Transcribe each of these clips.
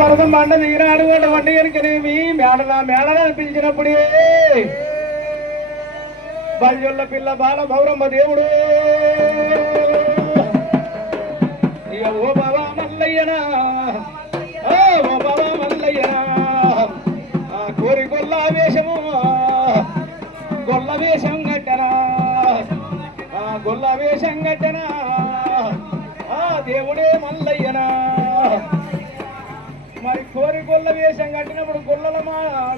పరదం బండ దిగినాడు వంట వంట కనుకనేమి మేడలా మేడలా పిలిచినప్పుడే బల్జొల్ల పిల్ల బాల భౌరమ్మ దేవుడు ఇక ఓ బాబా మల్లయ్యనా ఆ, ఓ బాబా మల్లయ్యనా ఆ కోరి గొల్ల వేషము గొల్ల వేషం గట్టనా ఆ గొల్ల వేషం గట్టనా గొల్ల వేషం కట్టినప్పుడు గొల్లల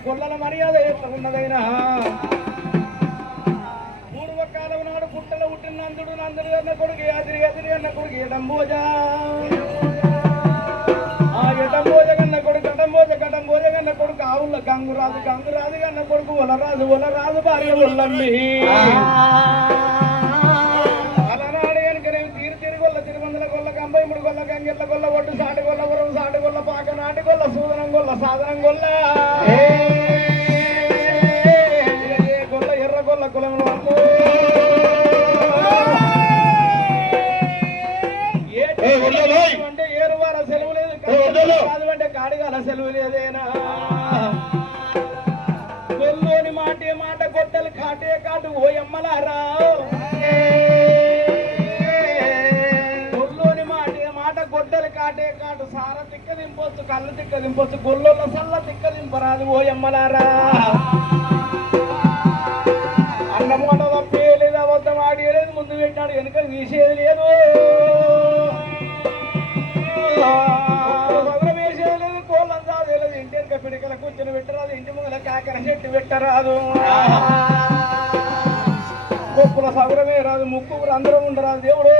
గొల్లల మర్యాద ఎట్లా ఉన్నదైనా మూడు నాడు పుట్టల పుట్టిన నందుడు నందుడు అన్న కొడుకు యాదిరి యాదిరి అన్న కొడుకు ఎడంబోజ ఆ ఎడంబోజ కన్న కొడుకు ఎడంబోజ కటంబోజ కన్న కొడుకు ఆవుల గంగురాజు గంగురాజు కన్న కొడుకు ఒలరాజు ఒలరాజు భార్య ఒల్లమ్మి. గొల్ల సాధనం గొల్ల. గొల్ల ఎర్ర గొల్ల కులంలో. అంటే ఏరువార సెలవు లేదు. కాదు అంటే కాడిగాల సెలవు లేదేనా? గొల్లోని మాటే మాట గొడ్డలు కాటే కాటు ఓ ఎమ్మలారా దింపొచ్చు కళ్ళు తిక్క దింపొచ్చు గొల్లోల సల్ల తిక్క దింపరాదు ఓ ఎమ్మలారా అన్నం వంట తప్పేయలేదు అబద్ధం ఆడియలేదు ముందు పెట్టాడు వెనుక తీసేది లేదు. వేసేది లేదు కోళ్ళం చాదేలేదు ఇంటి వెనుక పిడికల కూర్చొని పెట్టరాదు ఇంటి ముంగల కాకర చెట్టు పెట్టరాదు. కొప్పుల సగరమే రాదు ముక్కు అందరం ఉండరాదు దేవుడు.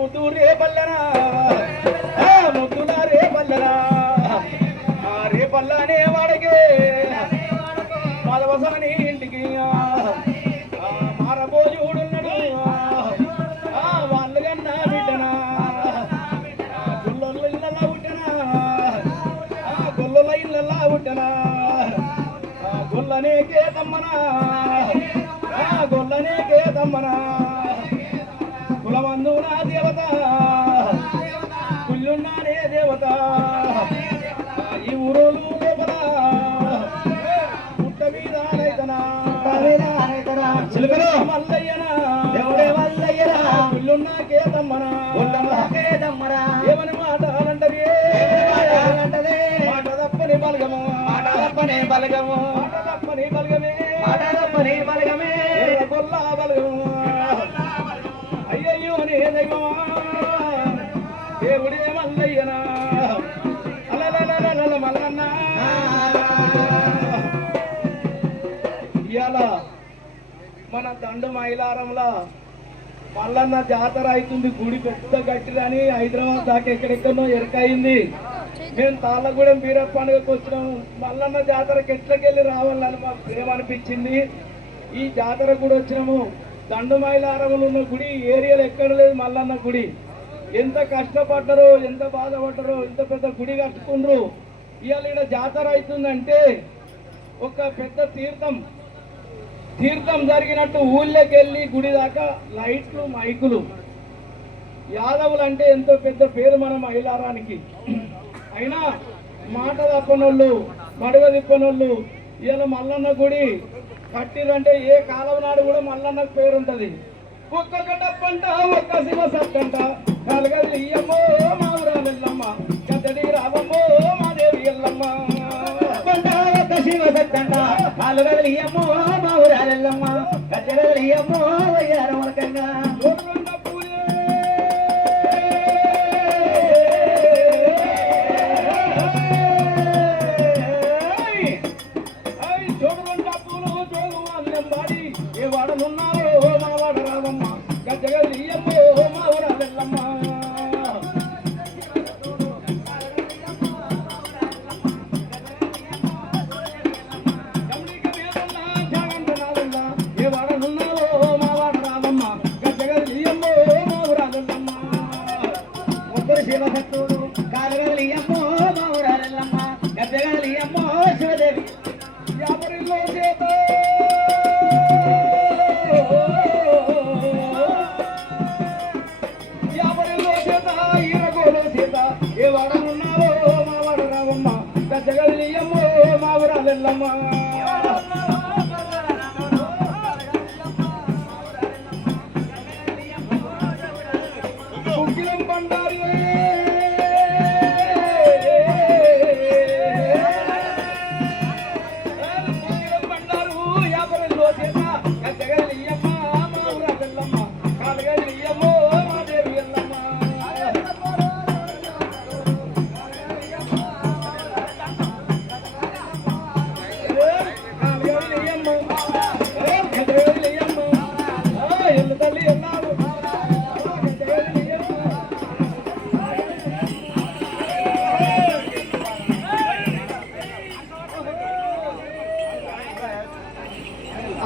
ముద్దు రే పల్లెనా ముద్దులా రే పల్లెనా? ఆ రే బల్లనే వాడకే. మాధవసాని ఇంటికి మారబోజుడున్నాడు. వాళ్ళు కన్నా బిడ్డనా? ఆ, ఇళ్ళలా పుట్టనా? ఆ, ఇళ్ళలా పుట్టనా? ఆ, గొల్లనే కేతమ్మనా? గొల్లనే కేతమ్మనా? కులమందు నాది దేవత కుళ్ళున్నానే దేవత ఈ ఊరోలు లోపల పుట్ట మీద. మల్లయ్యనా దేవుడే మల్లయ్యనా. కుళ్ళున్నా కేతమ్మనా కేతమ్మరా. ఏమని మాటలంటదే. మాట తప్పని బలగము మాట తప్పని బలగము. మన దండు మైలారంలో మల్లన్న జాతర అవుతుంది. గుడి పెద్ద గట్టిదని హైదరాబాద్ దాకా ఎక్కడెక్కడో ఎరకయింది. మేము తాళ్ళగూడెం వీర పండుగకు వచ్చినాము మల్లన్న జాతరకి ఎట్లకెళ్ళి రావాలని మాకు ప్రేమనిపించింది ఈ జాతర కూడా వచ్చినాము. దండు మైలారంలో ఉన్న గుడి ఏరియాలో ఎక్కడ లేదు మల్లన్న గుడి. ఎంత కష్టపడ్డరో ఎంత బాధపడ్డరో ఎంత పెద్ద గుడి కట్టుకుండ్రు. ఇవాళ ఇక్కడ జాతర అవుతుందంటే ఒక పెద్ద తీర్థం తీర్థం జరిగినట్టు ఊళ్ళోకి వెళ్ళి గుడి దాకా లైట్లు మైకులు. యాదవులు అంటే ఎంతో పెద్ద పేరు మన మైలారానికి అయినా మాట తప్పనోళ్ళు మడుగ తిప్పనోళ్ళు ఇవాళ మల్లన్న గుడి కట్టిరంటే ఏ కాలం నాడు కూడా మల్లన్నకు పేరు ఉంటది. ఒక్కొక్క డప్పంట ఒక్క శివ సత్తంట కలగదు ఇయ్యమ్మో మా కాలుగదిలియమ్మో మా ఊరాలెల్లమ్మ. గజ్జెలదిలియమ్మో వయ్యారం వరకంగా. చూడకుండా పూలే. ఐ చూడకుండా పూలు చూడు అన్నం వాడి ఏ వాడనున్నారో మా వాడ రావమ్మ గజ్జగలియమ్మో మా మా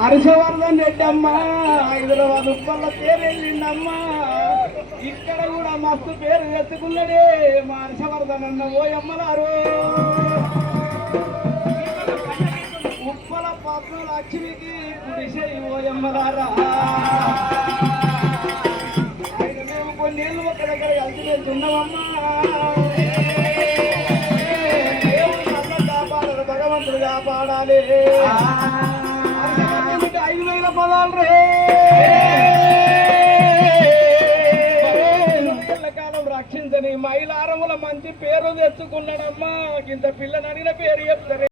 హర్షవర్ధన్ రెడ్డి అమ్మ హైదరాబాద్ ఉప్పల్ల పేరు వెళ్ళిండమ్మా ఇక్కడ కూడా మస్తు పేరు ఎత్తుకున్నాడే మా హర్షవర్ధన్ అన్న ఓ అమ్మలారు ఉప్పల పద్మ లక్ష్మికి గుడిసే ఓ అమ్మలారా ఆయన మేము కొన్నేళ్ళు ఒక దగ్గర కలిసి వెళ్తున్నామమ్మా. పదాలు రే. కాలం రక్షించని మైలారముల మంచి పేరు తెచ్చుకున్నాడమ్మా. ఇంత పిల్లని అడిగిన పేరు చెప్తారే.